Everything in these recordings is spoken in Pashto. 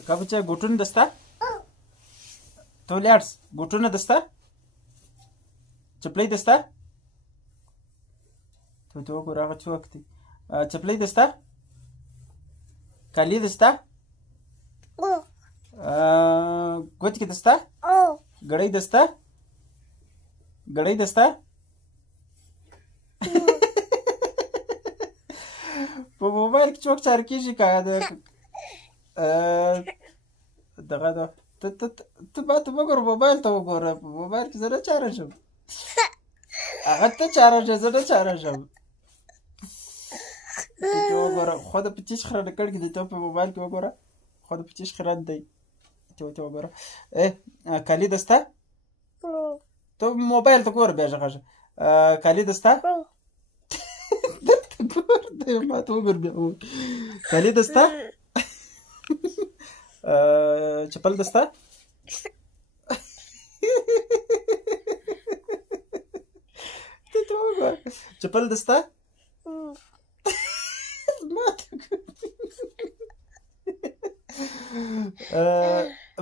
का बच्चा गुटुन दस्ता तो ल्याड्स गुटुन दस्ता चपलाई दस्ता तो कुरा छु वक्ति चपलाई दस्ता काली दस्ता गोच की दस्ता गड़ई दस्ता वो मोबाइल की चौक चार की शिकायत दगा दो तो बात मगर मोबाइल तो गोरा मोबाइल की जरा चार शब अगत चार शब तो गोरा खुद पच्चीस खरा निकल के देता पे मोबाइल को गोरा खुद पच्चीस खरा दे तो गोरा काली दस्ता तो मोबाइल तो गोरा बेजा खास काली दस्ता ما توقر بيعو كالي دستا چپل دستا توقر چپل دستا ما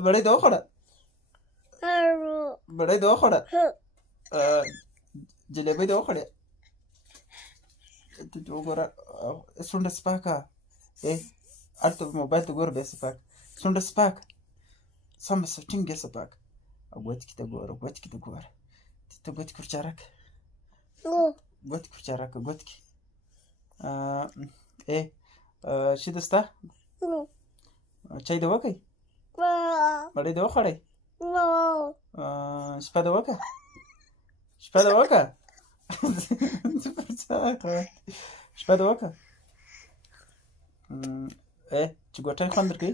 بڑے دو خڑا جلیبی دو خڑا تجوغرا سوندا سباكا أرتو موبايل تجور بسباك سوندا سباك سام سوتشينج سباك أقوت كده جور تبغى كرجارك قوت كرجارك قوت كي شو دستا شاي دواكي بدي دوا خاري شبه دواكا شبه وکا چی گوتای خواندر کی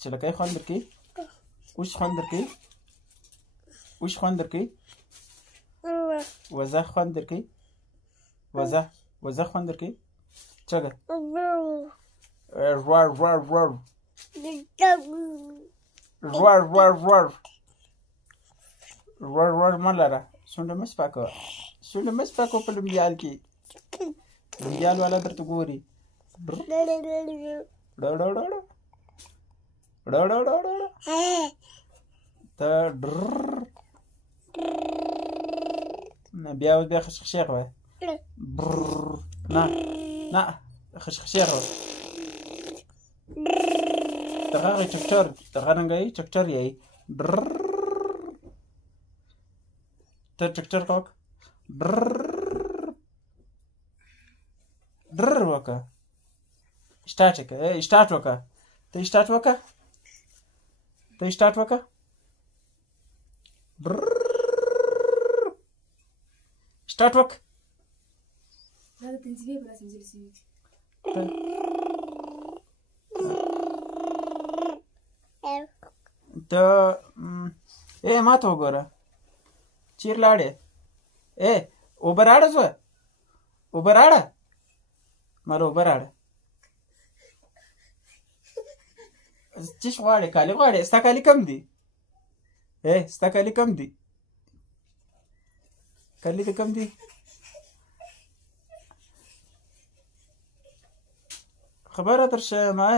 چلکای خواندر کی اوش خواندر کی وزا خواندر کی وزا خواندر کی چگه روار مالارا سونده مس پاکو په لمبیال کې لمبیال والا درته ګوري ته نه بیا خشخشیغ وای نه خشخشیغ وای دغه چکچر دغه رنګي چکچر یې ته چکچر کوک درر وکا ستارت وکا ته ستارت وکا ستارت وک هذا تنزيل ولا تنزيل سويت ته ما ته وګوره چیر لاړې اوبراړه مالو اوبراړه چیش غواړې کالي غواړې ستا کالي کم دي کالي دې کم دي خبره تر شه ما